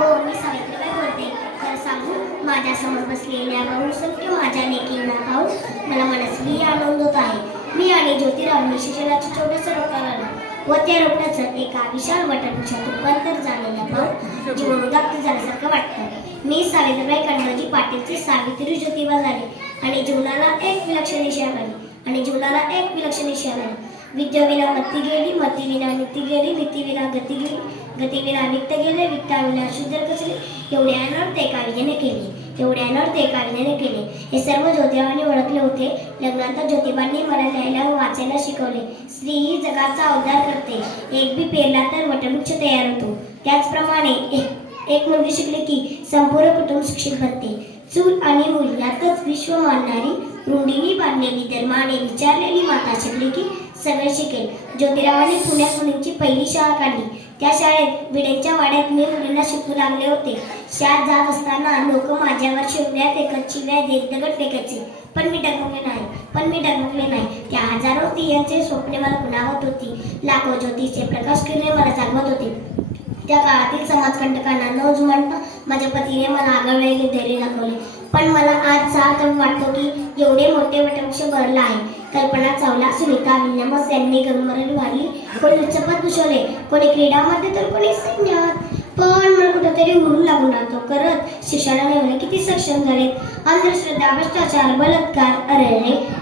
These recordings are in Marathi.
हो, मी सावित्रीबाई बोलते. तर सांगू, माझ्यासमोर बसलेल्या बहुसंख्य माझ्या लेकींना पाहून मला मनस्वी आनंद होत आहे. मी आणि ज्योतिराव शिक्षणाचे छोटंसं रोपण आलं व त्या रोपट्याचं एका विशाल वटवृक्षात रूपांतर झालेल्या पाहून जीवन उदात्त झाल्यासारखं वाटतं. मी सावित्रीबाई कन्हजी पाटीलची सावित्री ज्योतिबा झाली आणि जीवनाला एक विलक्षण दिशा मिळाली. विद्येविना मती गेली, मतीविना नीती गेली, नीतीविना गती गेली, गतीविना वित्त गेले, वित्ताविना शुद्ध कसले. एवढे अनर्थ एका विजेने केले. हे सर्व ज्योतिबांनी ओळखले होते. लग्नानंतर ज्योतिबांनी मला लिहायला व वाचायला शिकवले. स्त्री ही जगाचा उद्धार करते. एक बी पेरला तर वटवृक्ष तयार होतो. त्याचप्रमाणे एक मुलगी शिकली की संपूर्ण कुटुंब शिक्षित बनते. चूल आणि मूल यातच विश्व मानणारी रुंडीनी बांधलेली धर्माने विचारलेली माता शिकली की सगळे शिकेल. ज्योतिरावांनी पुण्यात मुलींची पहिली शाळा काढली. त्या शाळेत विड्यांच्या वाड्यात मी मुलींना शिकू लागले होते. शाळेत जात असताना लोक माझ्यावर शिवण्या फेकत, शिव्या देत, दगड फेकायचे. पण मी डगमगले नाही. त्या हजारो स्त्रियांचे स्वप्ने मला खुणावत होती. लाखो ज्योतीचे प्रकाश किरणे मला जागवत होते. त्या काळातील समाजकंटकांना न जुमानता माझ्या पतीने मला आगळवेगळे धैर्य दाखवले. पण मला आज सार्थक वाटतो की एवढे मोठे वटवृक्ष भरला आहे. कल्पना चावला, सुनीता विल्यम्स यांनी गंमरली वाढली. कोणी उच्चपद भूषवले, कोणी क्रीडामध्ये तर कोणी सैन्यात. पण मला कुठेतरी हुरू लागून राहतो. करत शिक्षणाने मुले किती सक्षम झालेत. अंधश्रद्धा, भ्रष्टाचार, बलात्कार.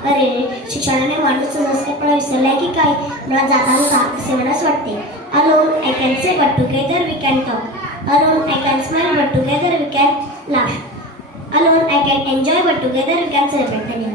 अरे शिक्षणाने माणूस संस्कारपणा विसरलाय की काय. मला जाताना असे मनास वाटते. Alone I can say but together we can talk. Alone I can smile but together we can laugh. Alone I can enjoy but together we can celebrate.